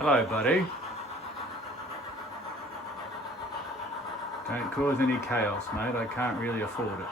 Hello, buddy. Don't cause any chaos, mate. I can't really afford it.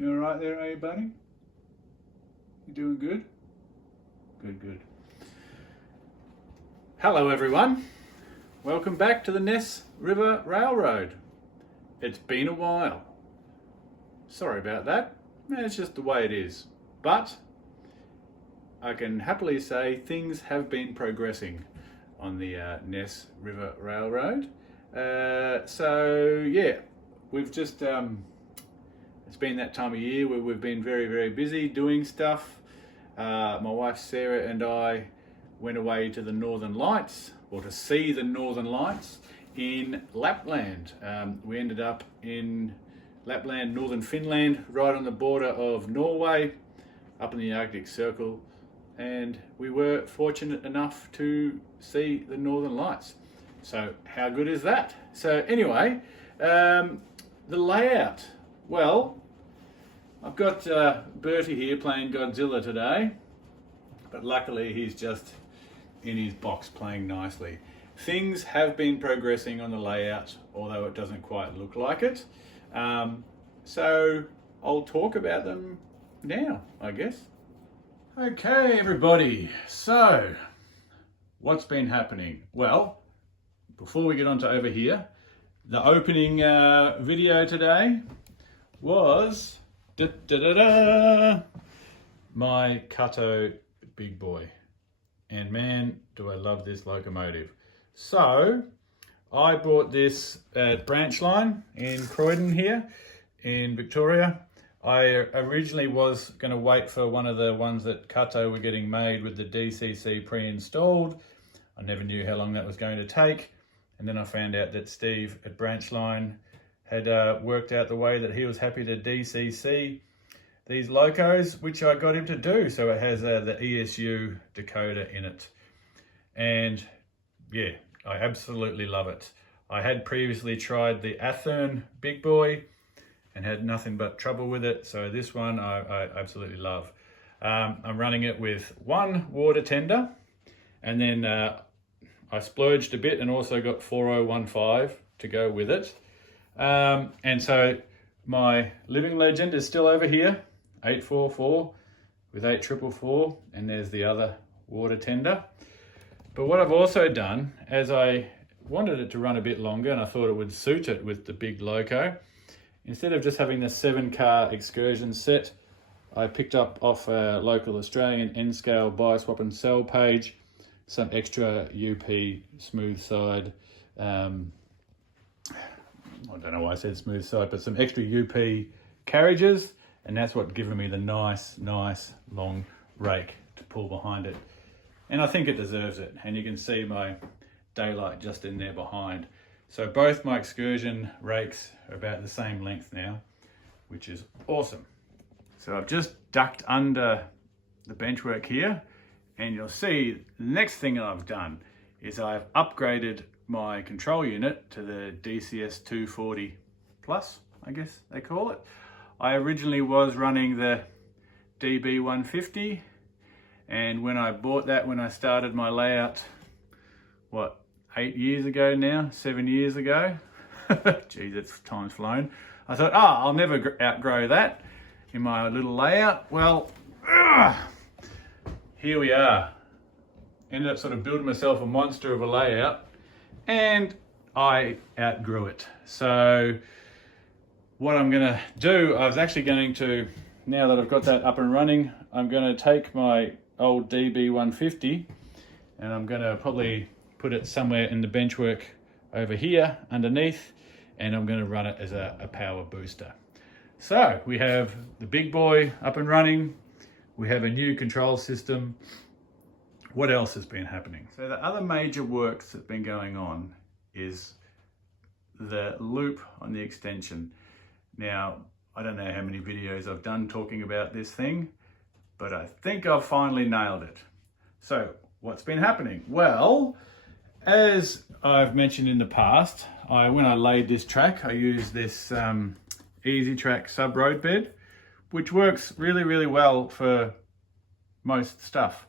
You alright there, are you, buddy? You doing good? Good. Hello, everyone. Welcome back to the Ness River Railroad. It's been a while. Sorry about that. It's just the way it is. But I can happily say things have been progressing. on the Ness River Railroad. So yeah, we've just, it's been that time of year where we've been very, very busy doing stuff. My wife Sarah and I went away to the Northern Lights, or to see the Northern Lights in Lapland. We ended up in Lapland, northern Finland, right on the border of Norway, up in the Arctic Circle, and we were fortunate enough to see the Northern Lights. So how good is that? So anyway, the layout. Well, I've got Bertie here playing Godzilla today, but luckily he's just in his box playing nicely. Things have been progressing on the layout, although it doesn't quite look like it. So I'll talk about them now, I guess. Okay, everybody. So what's been happening? Well, before we get on to over here, the opening video today was my Kato Big Boy. And man, do I love this locomotive. So I bought this at Branch Line in Croydon here in Victoria. I originally was going to wait for one of the ones that Kato were getting made with the DCC pre-installed. I never knew how long that was going to take. And then I found out that Steve at Branch Line had worked out the way that he was happy to DCC these locos, which I got him to do. So it has the ESU decoder in it. And yeah, I absolutely love it. I had previously tried the Athern Big Boy and had nothing but trouble with it. So this one I absolutely love. I'm running it with one water tender, and then I splurged a bit and also got 4015 to go with it. And so my Living Legend is still over here, 844 with 8444, and there's the other water tender. But what I've also done, as I wanted it to run a bit longer and I thought it would suit it with the big loco, instead of just having the 7-car excursion set, I picked up off a local Australian N-scale buy, swap and sell page some extra UP smooth side, I don't know why I said smooth side, but some extra UP carriages, and that's what given me the nice long rake to pull behind it. And I think it deserves it. And you can see my daylight just in there behind. So both my excursion rakes are about the same length now, which is awesome. So I've just ducked under the benchwork here, and you'll see the next thing I've done is I've upgraded my control unit to the DCS 240 Plus, I guess they call it. I originally was running the DB 150, and when I bought that, when I started my layout, what, 8 years ago now, 7 years ago? Geez, it's time's flown. I thought, I'll never outgrow that in my little layout. Well, here we are. Ended up sort of building myself a monster of a layout, and I outgrew it. So what I'm gonna do, I was actually going to, now that I've got that up and running, I'm gonna take my old DB 150 and I'm gonna probably put it somewhere in the benchwork over here underneath, and I'm gonna run it as a power booster. So we have the Big Boy up and running. We have a new control system. What else has been happening? So the other major works that's been going on is the loop on the extension. Now, I don't know how many videos I've done talking about this thing, but I think I've finally nailed it. So what's been happening? Well, as I've mentioned in the past, when I laid this track, I used this Easy Track sub road bed, which works really, really well for most stuff.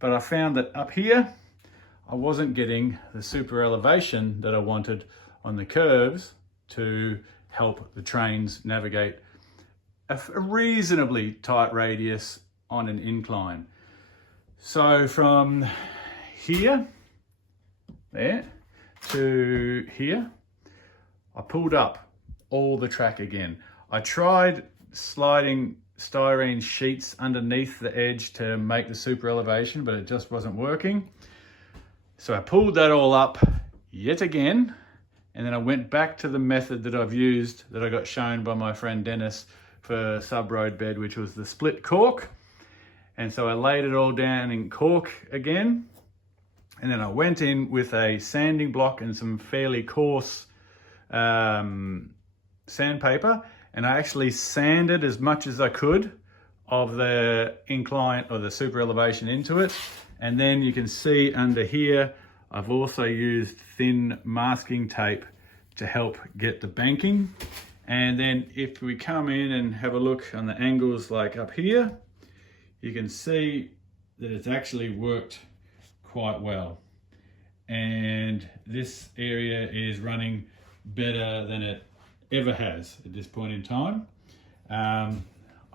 But I found that up here, I wasn't getting the super elevation that I wanted on the curves to help the trains navigate a reasonably tight radius on an incline. So from here, there, to here, I pulled up all the track again. I tried sliding styrene sheets underneath the edge to make the super elevation, but it just wasn't working. So I pulled that all up yet again, and then I went back to the method that I've used, that I got shown by my friend Dennis for sub-road bed, which was the split cork. And so I laid it all down in cork again, and then I went in with a sanding block and some fairly coarse sandpaper, and I actually sanded as much as I could of the incline or the super elevation into it. And then you can see under here, I've also used thin masking tape to help get the banking. And then if we come in and have a look on the angles like up here, you can see that it's actually worked quite well. And this area is running better than it ever has at this point in time. I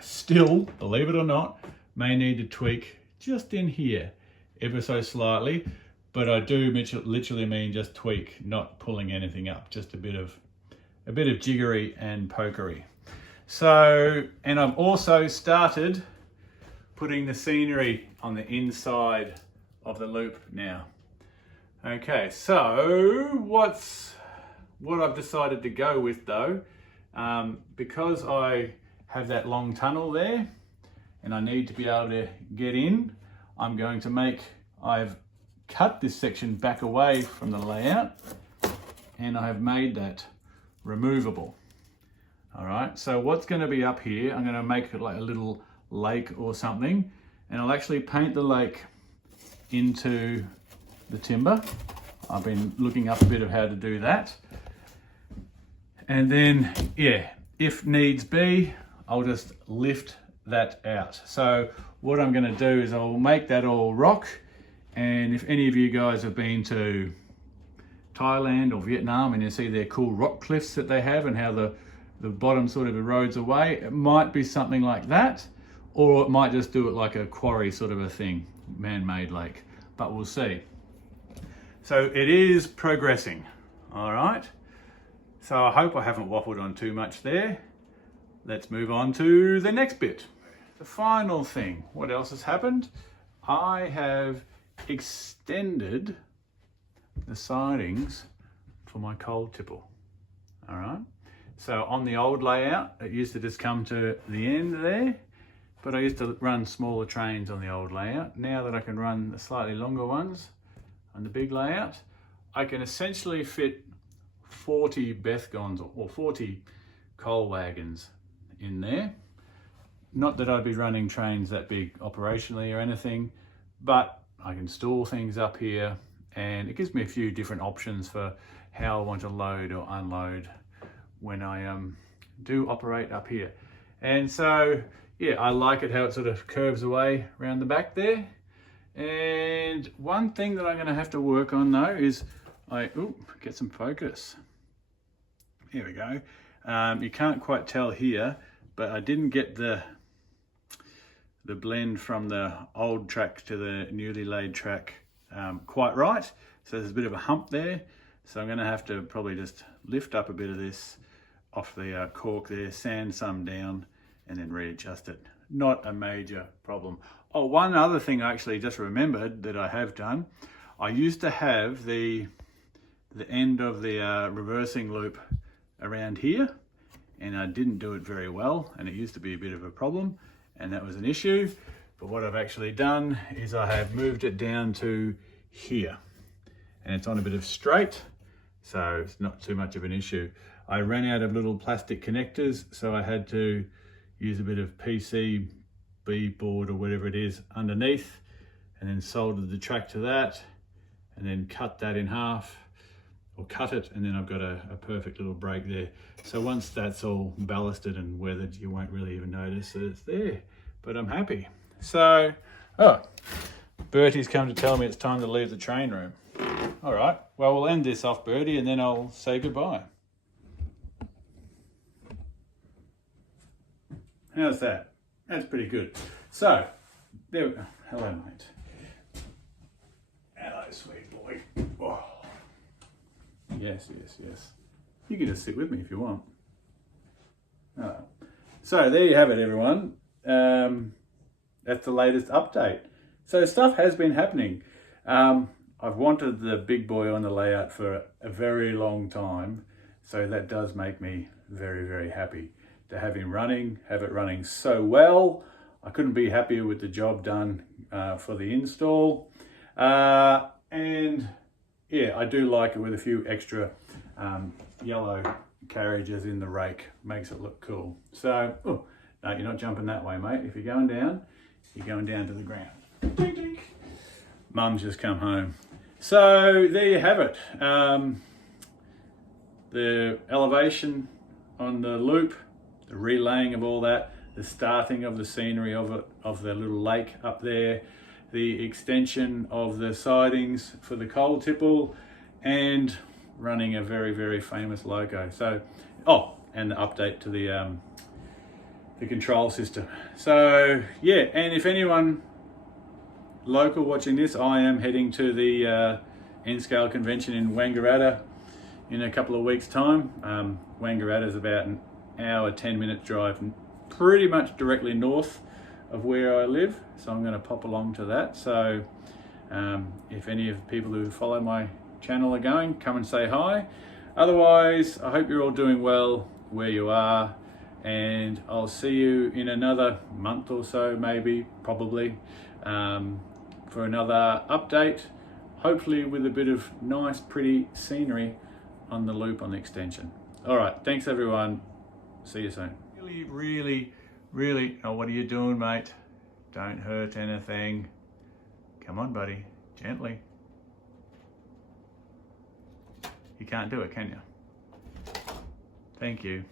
still, believe it or not, may need to tweak just in here ever so slightly, but I do literally mean just tweak, not pulling anything up, just a bit of jiggery and pokery. So, and I've also started putting the scenery on the inside of the loop now. Okay, so what I've decided to go with though, because I have that long tunnel there and I need to be able to get in, I've cut this section back away from the layout and I have made that removable. All right, so what's going to be up here, I'm going to make it like a little lake or something, and I'll actually paint the lake into the timber. I've been looking up a bit of how to do that. And then, yeah, if needs be, I'll just lift that out. So what I'm gonna do is I'll make that all rock. And if any of you guys have been to Thailand or Vietnam and you see their cool rock cliffs that they have and how the bottom sort of erodes away, it might be something like that, or it might just do it like a quarry sort of a thing, man-made lake, but we'll see. So it is progressing, all right? So I hope I haven't waffled on too much there. Let's move on to the next bit. The final thing, what else has happened? I have extended the sidings for my cold tipple, all right? So on the old layout, it used to just come to the end there, but I used to run smaller trains on the old layout. Now that I can run the slightly longer ones on the big layout, I can essentially fit 40 Bethgons or 40 coal wagons in there. Not that I'd be running trains that big operationally or anything, but I can store things up here and it gives me a few different options for how I want to load or unload when I do operate up here. And so, yeah, I like it how it sort of curves away around the back there. And one thing that I'm going to have to work on though is get some focus. Here we go. You can't quite tell here, but I didn't get the blend from the old track to the newly laid track quite right. So there's a bit of a hump there. So I'm going to have to probably just lift up a bit of this off the cork there, sand some down, and then readjust it. Not a major problem. Oh, one other thing I actually just remembered that I have done. I used to have the end of the reversing loop around here, and I didn't do it very well, and it used to be a bit of a problem, and that was an issue. But what I've actually done is I have moved it down to here, and it's on a bit of straight, so it's not too much of an issue. I ran out of little plastic connectors, so I had to use a bit of PCB board or whatever it is underneath, and then soldered the track to that, and then cut that in half, or cut it, and then I've got a perfect little break there. So once that's all ballasted and weathered, you won't really even notice that it's there, but I'm happy. So, Bertie's come to tell me it's time to leave the train room. All right, well, we'll end this off, Bertie, and then I'll say goodbye. How's that? That's pretty good. So, there we go. Hello, mate. Hello, sweet boy. Oh. Yes, yes, yes. You can just sit with me if you want. Oh. So, there you have it, everyone. That's the latest update. So, stuff has been happening. I've wanted the Big Boy on the layout for a very long time, so that does make me very, very happy to have him running, have it running so well. I couldn't be happier with the job done for the install. And yeah, I do like it with a few extra yellow carriages in the rake. Makes it look cool. So, oh, no, you're not jumping that way, mate. If you're going down to the ground. Ding, ding. Mum's just come home. So there you have it. The elevation on the loop, the relaying of all that, the starting of the scenery of it, of the little lake up there, the extension of the sidings for the coal tipple, and running a very, very famous loco. So, oh, and the update to the control system. So yeah, and if anyone local watching this, I am heading to the N-Scale convention in Wangaratta in a couple of weeks' time. Wangaratta is about an hour, 10-minute drive, pretty much directly north of where I live. So I'm going to pop along to that. So if any of the people who follow my channel are going, come and say hi. Otherwise, I hope you're all doing well where you are, and I'll see you in another month or so, maybe, probably, for another update, hopefully with a bit of nice, pretty scenery on the loop on the extension. All right, thanks everyone. See you soon. Really, oh, what are you doing, mate? Don't hurt anything. Come on, buddy, gently. You can't do it, can you? Thank you.